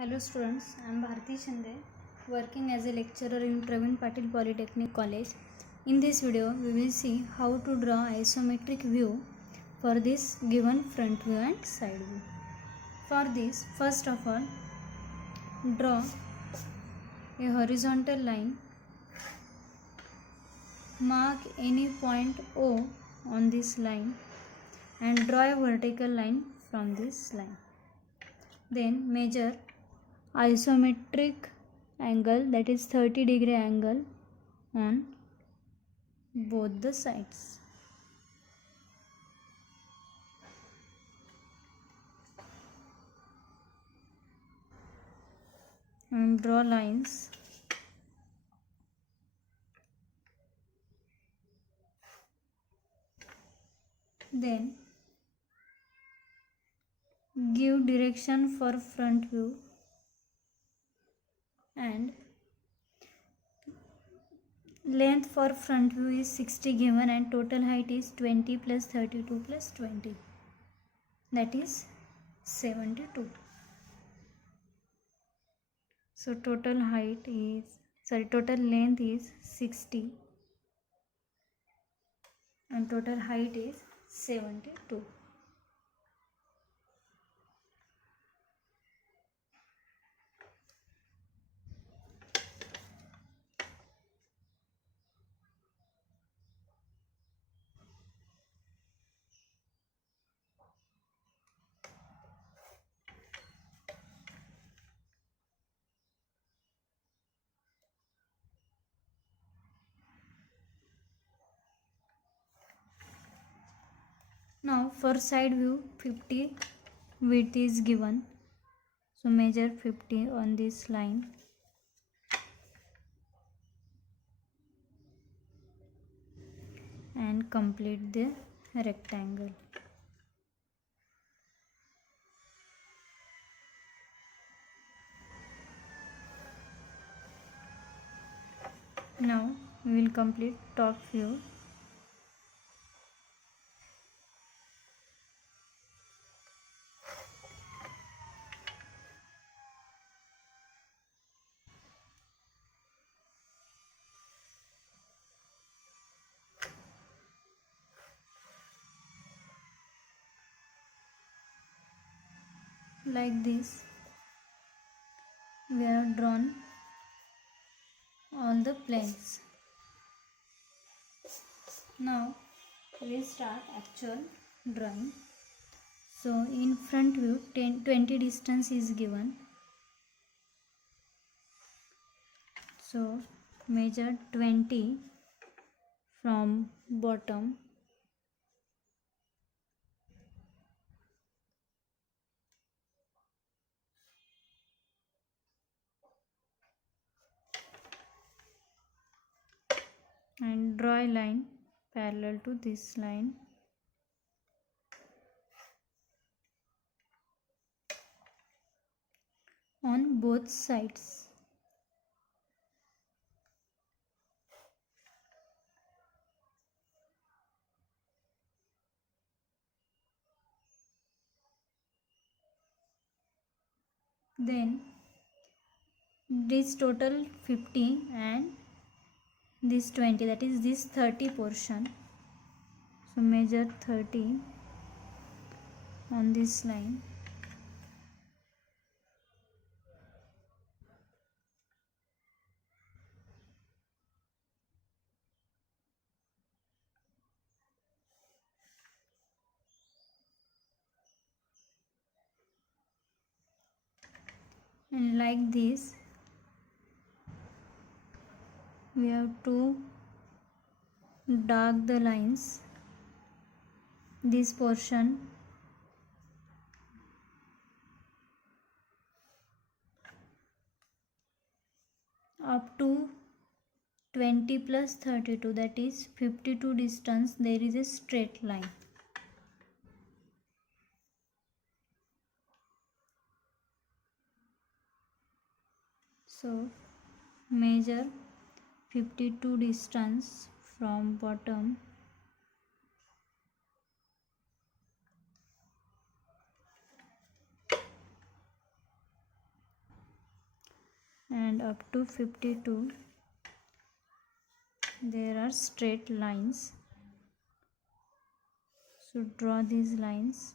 Hello students, I am Bharti Shinde, working as a lecturer in Praveen Patil Polytechnic College. In this video, we will see how to draw isometric view for this given front view and side view. For this, first of all, draw a horizontal line. Mark any point O on this line and draw a vertical line from this line. Then measure isometric angle, that is 30-degree angle on both the sides. And draw lines. Then give direction for front view and length for front view is 60 given and total height is 20 plus 32 plus 20, that is 72. So total length is 60 and total height is 72. Now for side view 50 width is given, so measure 50 on this line and complete the rectangle. Now we will complete top view. Like this, we have drawn all the planes. Now we will start actual drawing. So in front view 20 distance is given. So measure 20 from bottom and draw a line parallel to this line. On both sides. Then this total 50 and this 20, that is this 30 portion. So measure 30 on this line. And like this, we have to dark the lines. This portion up to 20 plus 32, that is 52 distance, there is a straight line. So measure 52 distance from bottom and up to 52 there are straight lines. So draw these lines.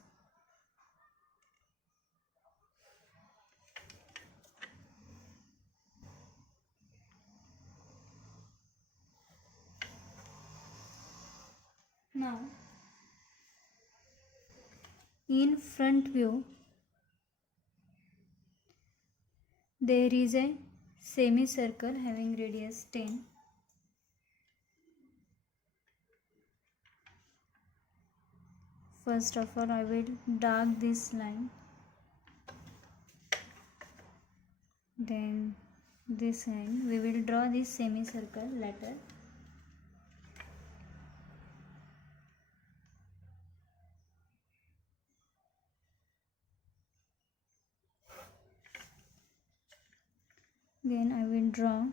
Now in front view there is a semicircle having radius 10. First of all, I will dark this line, then this line. We will draw this semicircle later. Then I will draw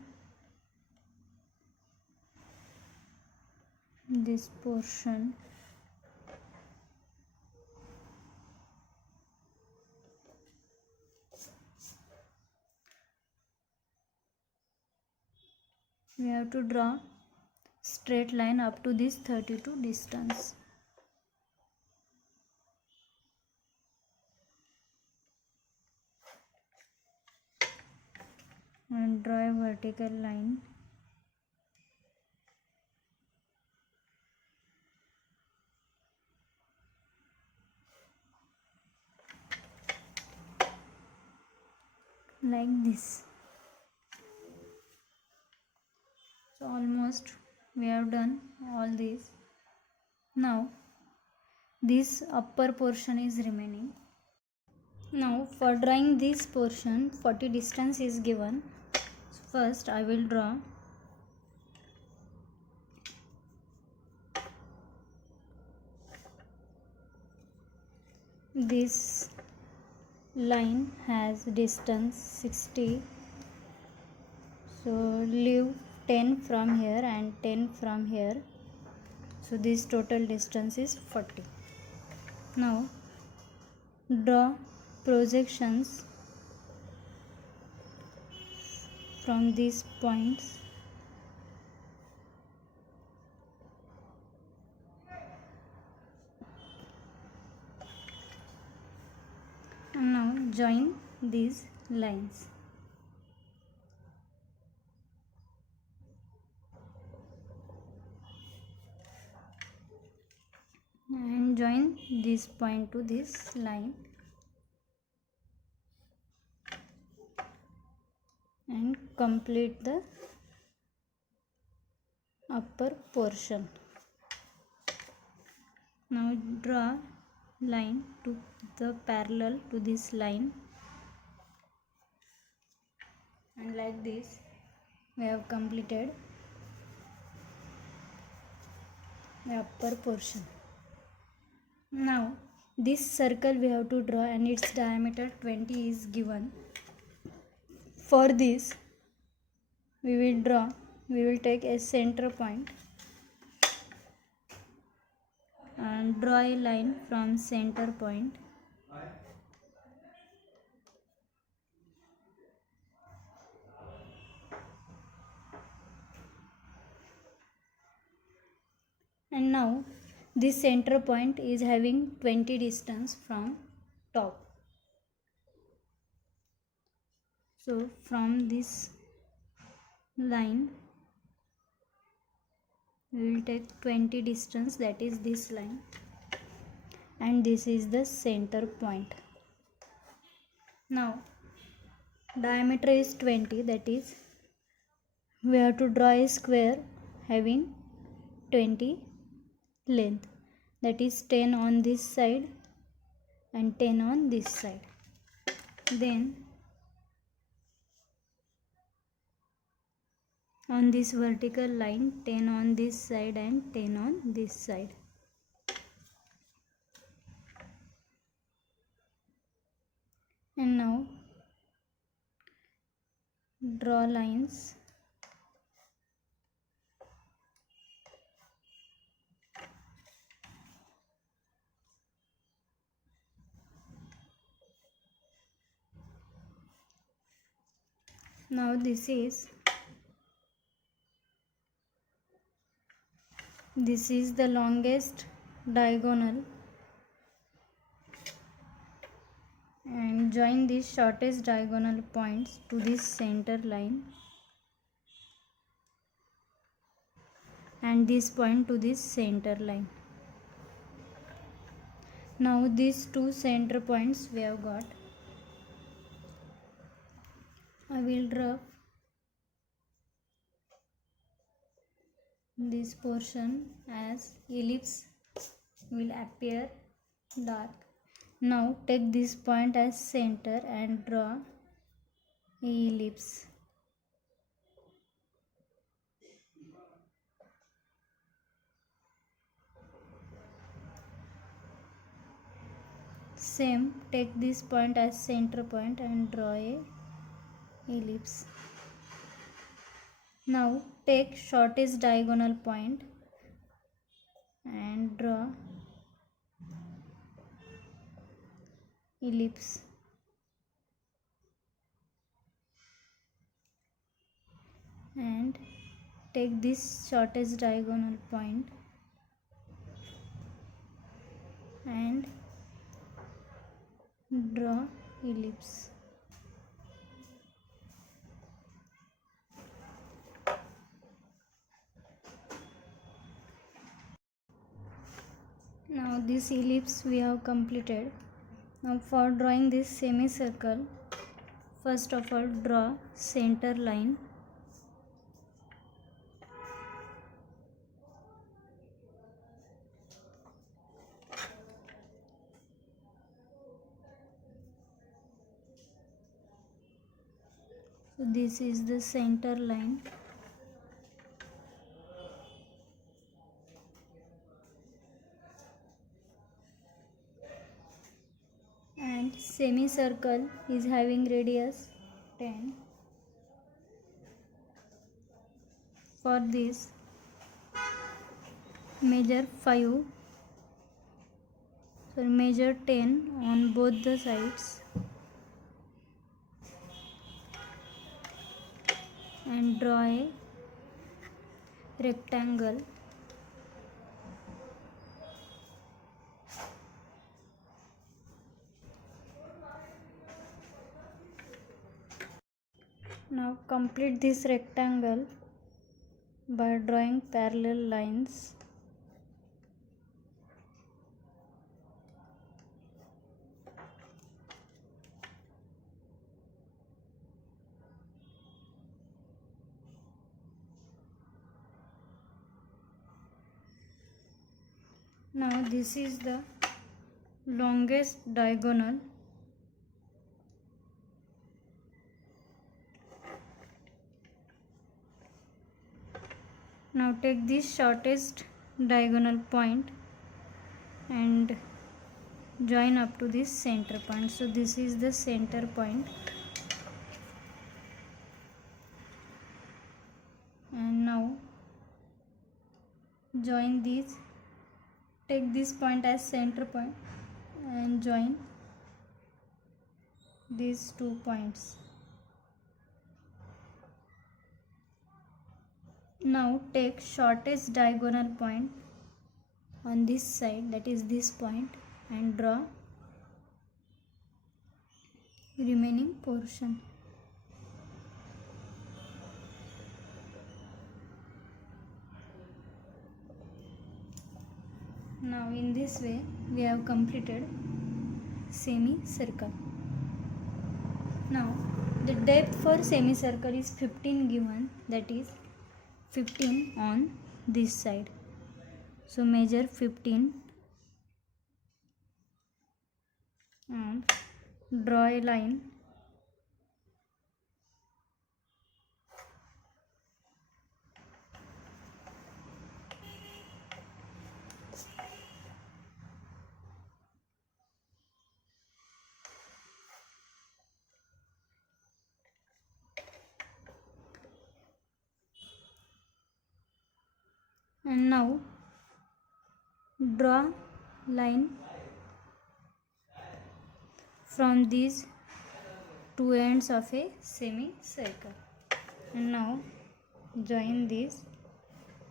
this portion. We have to draw straight line up to this 32 distance. And draw a vertical line. Like this. So almost we have done all this. Now this upper portion is remaining. Now for drawing this portion 40 distance is given. First I will draw this line has distance 60, so leave 10 from here and 10 from here, so this total distance is 40. Now draw projections from these points. And now join these lines. And join this point to this line. And complete the upper portion. Now draw line to the parallel to this line, and like this we have completed the upper portion. Now this circle we have to draw and its diameter 20 is given. For this we will take a center point and draw a line from center point. And now this center point is having 20 distance from top. So from this line we will take 20 distance, that is this line, and this is the center point. Now diameter is 20, that is we have to draw a square having 20 length, that is 10 on this side and 10 on this side. Then on this vertical line 10 on this side and 10 on this side. And now draw lines. Now this is the longest diagonal, and join these shortest diagonal points to this center line and this point to this center line. Now these two center points we have got. I will draw this portion as ellipse will appear dark. Now take this point as center and draw a ellipse. Same, take this point as center point and draw a ellipse. Now take shortest diagonal point and draw ellipse. And take this shortest diagonal point and draw ellipse. Now this ellipse we have completed. Now for drawing this semicircle, first of all draw center line. So this is the center line. And semicircle is having radius 10. For this, measure 10 on both the sides and draw a rectangle. Now complete this rectangle by drawing parallel lines. Now this is the longest diagonal. Now take this shortest diagonal point and join up to this center point. So this is the center point. And now join these. Take this point as center point and join these 2 points. Now take shortest diagonal point on this side, that is this point, and draw remaining portion. Now in this way we have completed semicircle. Now the depth for semicircle is 15 given, that is 15 on this side. So measure 15 and draw a line. And now draw line from these two ends of a semicircle. And now join these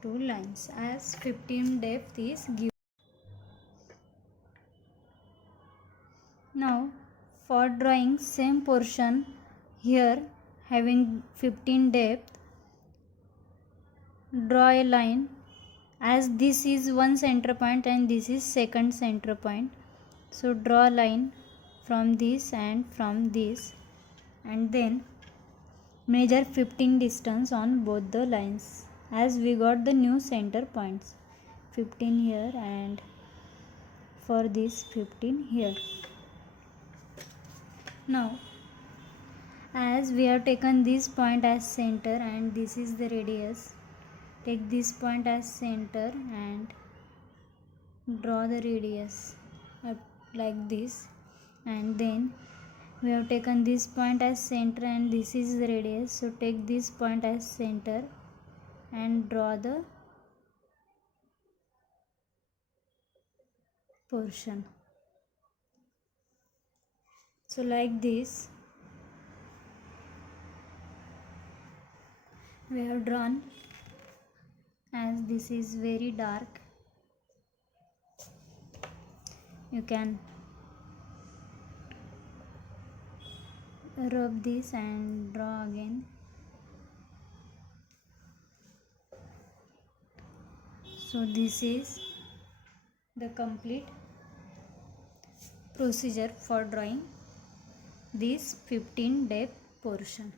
two lines as 15 depth is given. Now for drawing same portion here having 15 depth, draw a line as this is one center point and this is second center point. So draw a line from this and from this, and then measure 15 distance on both the lines as we got the new center points, 15 here and for this 15 here. Now as we have taken this point as center and this is the radius, take this point as center and draw the radius up like this, and then we have taken this point as center and this is the radius, so take this point as center and draw the portion. So like this we have drawn. As this is very dark, you can rub this and draw again. So this is the complete procedure for drawing this 15 depth portion.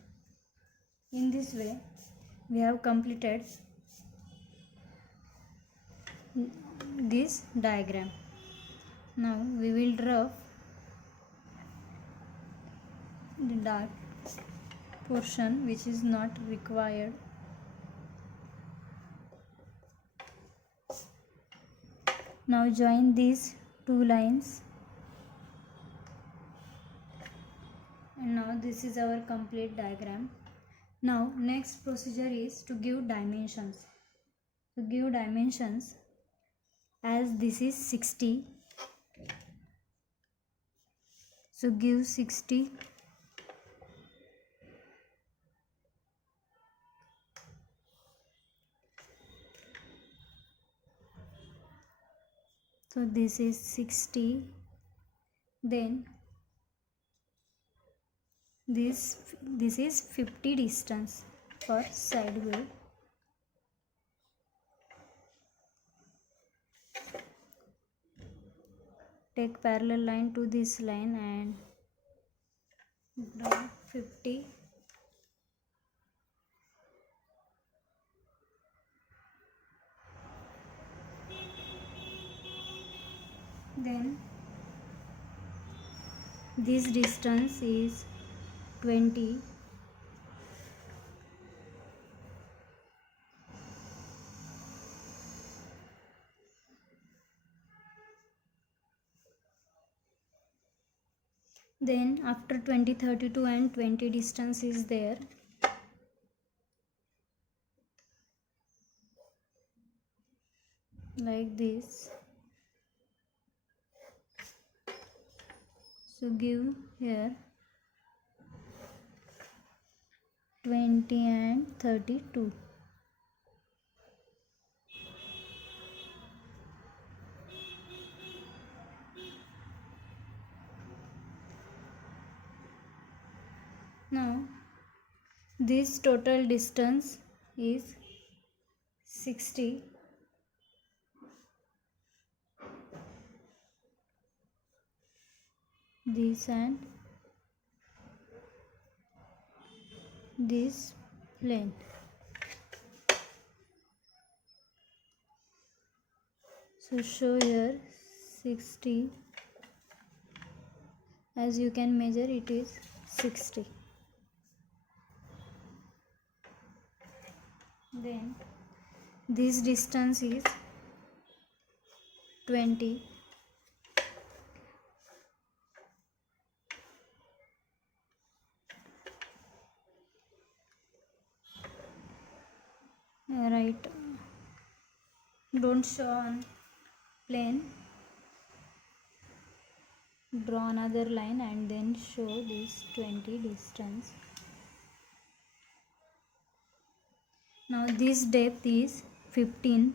In this way we have completed this diagram. Now we will draw the dark portion which is not required. Now join these two lines, and now this is our complete diagram. Now next procedure is to give dimensions. To give dimensions, as this is 60, so give 60. So this is 60. Then this is 50 distance for side view. Take parallel line to this line and draw 50. Then this distance is 20. Then after 20, 32 and 20 distance is there. Like this. So give here 20 and 32. Now this total distance is 60. This and this plane. So show here 60. As you can measure, it is 60. Then this distance is 20. Right, don't show on plane. draw another line and then show this 20 distance. Now this depth is 15.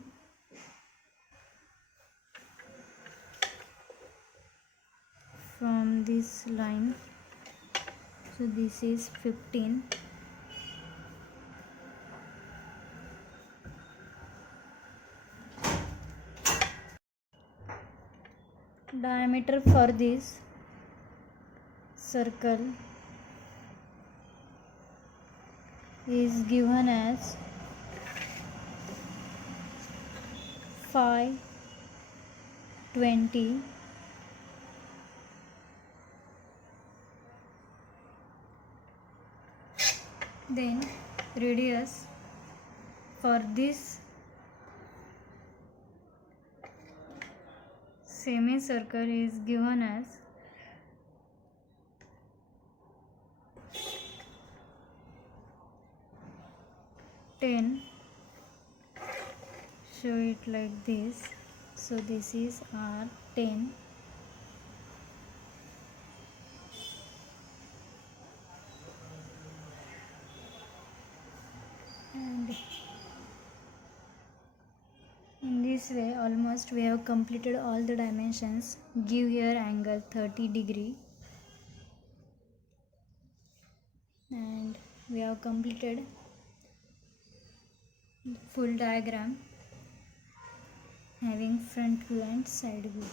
From this line, so this is 15. Diameter for this circle is given as 520. Then radius for this semicircle is given as 10. Show it like this. So this is R10. And in this way almost we have completed all the dimensions. Give here angle 30 degree, and we have completed the full diagram having front view and side view.